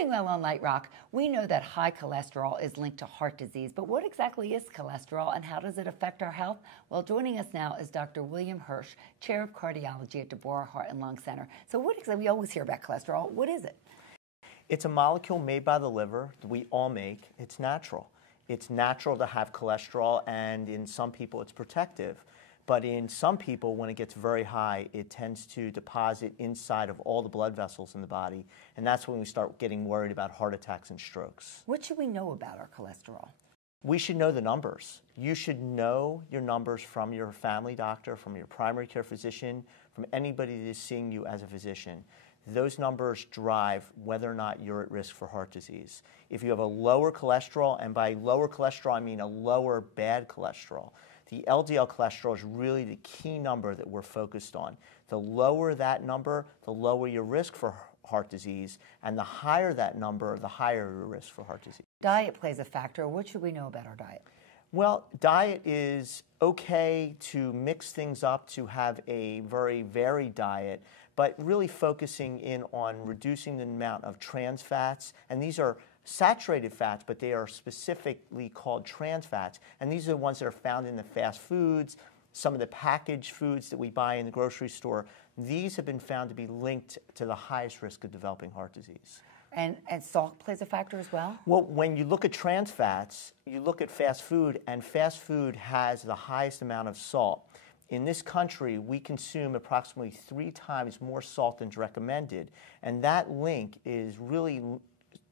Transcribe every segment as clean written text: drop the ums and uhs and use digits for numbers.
Living Well on Light Rock, we know that high cholesterol is linked to heart disease, but what exactly is cholesterol and how does it affect our health? Well, joining us now is Dr. William Hirsch, Chair of Cardiology at DeBoer Heart and Lung Center. So what exactly, we always hear about cholesterol. What is it? It's a molecule made by the liver that we all make. It's natural. It's natural to have cholesterol, and in some people it's protective. But in some people, when it gets very high, it tends to deposit inside of all the blood vessels in the body, and that's when we start getting worried about heart attacks and strokes. What should we know about our cholesterol? We should know the numbers. You should know your numbers from your family doctor, from your primary care physician, from anybody that is seeing you as a physician. Those numbers drive whether or not you're at risk for heart disease. If you have a lower cholesterol, and by lower cholesterol I mean a lower bad cholesterol, the LDL cholesterol is really the key number that we're focused on. The lower that number, the lower your risk for heart disease, and the higher that number, the higher your risk for heart disease. Diet plays a factor. What should we know about our diet? Well, diet is okay to mix things up, to have a very varied diet, but really focusing in on reducing the amount of trans fats, and these are saturated fats, but they are specifically called trans fats, and these are the ones that are found in the fast foods, some of the packaged foods that we buy in the grocery store. These have been found to be linked to the highest risk of developing heart disease. And salt plays a factor as well? Well, when you look at trans fats, you look at fast food, and fast food has the highest amount of salt. In this country, we consume approximately 3 times more salt than's recommended, and that link is really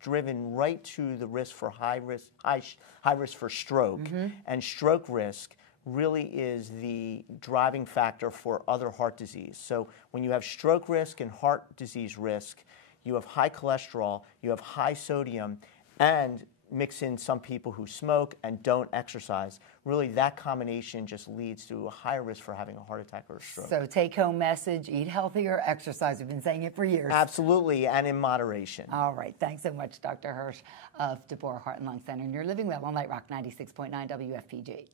driven right to the risk for high risk for stroke. And stroke risk really is the driving factor for other heart disease. So when you have stroke risk and heart disease risk, you have high cholesterol, you have high sodium, and mix in some people who smoke and don't exercise. Really, that combination just leads to a higher risk for having a heart attack or a stroke. So take-home message, eat healthier, exercise. We've been saying it for years. Absolutely, and in moderation. All right. Thanks so much, Dr. Hirsch of DeBoer Heart and Lung Center. And you're Living Well on Light Rock 96.9 WFPG.